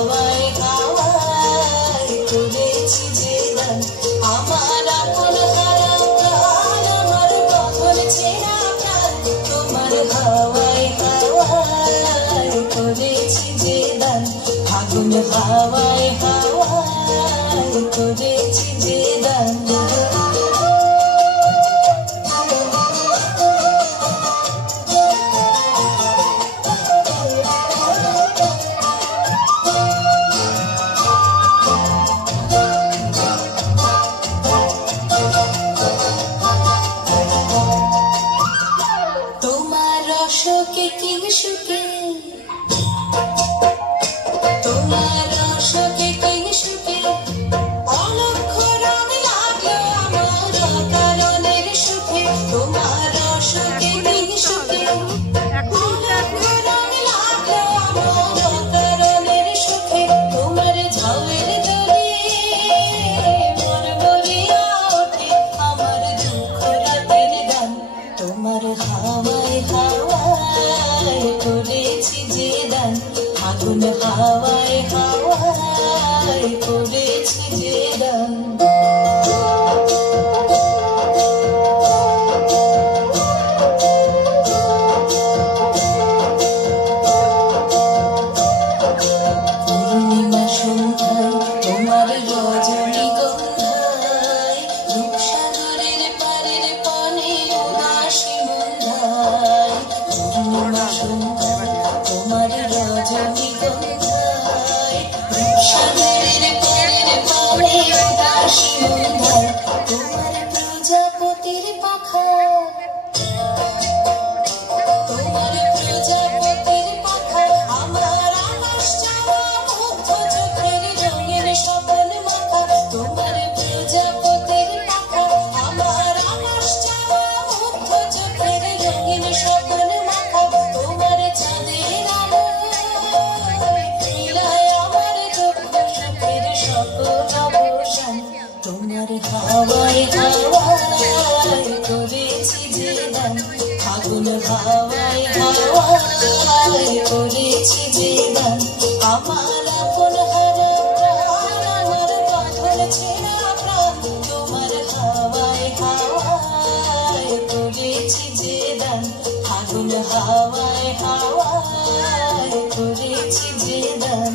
হাওয়ায় হাওয়ায় করেছি যে দান আমার আপন হারা প্রাণ আমার পাগল ছেঁড়া প্রাণ তোমার হাওয়ায় হাওয়ায় করেছি যে দান ফাগুন হাওয়ায় হাওয়ায় করেছি যে দান সুখে কি সুখে তোমার সুখে কি সুখে অলক্ষ রং লাগলো আমার কারণের সুখে তোমার সুখে কি সুখে অলক্ষ রং লাগলো আমার কারণের সুখে তোমার ঝাউয়ের দলে মন ভরিয়া ওঠে আমার দুঃখ রাতের গান তোমার হাওয়ায় হাওয়ায় করেছি যে দান ফাগুন হাওয়ায় হাওয়ায় করেছি যে দান পূর্ণিমা সন্ধ্যায় তোমার রজনীগন্ধায় রূপসাগরের পারের পানে উদাসী মন্ধায় পূর্ণিমা সন্ধ্যায় তোমার রজনীগন্ধায় রূপসাগরের পারের পানে উদাসী মন্ধায় তোমার প্রজাপতির পাখা তোমার প্রজাপতির পাখা আমার আকাশ চাওয়া মুগ্ধ চোখের রঙের স্বপন মাথা তোমার প্রজাপতির পাখা আমার আকাশ চাওয়া মুগ্ধ চোখের রঙের স্বপন মাথা তোমার চাঁদের আলো মিলায় আমার দুঃখ সুখের সকল অবসান তোমার হাওয়ায় হাওয়ায় করেছি যে দান ফাগুন হাওয়ায় হাওয়ায় করেছি যে দান আমার আপন হারা প্রাণ আমার পাগল ছেঁড়া প্রাণ তোমার হাওয়ায় হাওয়ায় করেছি যে দান ফাগুন হাওয়ায় হাওয়ায় করেছি যে দান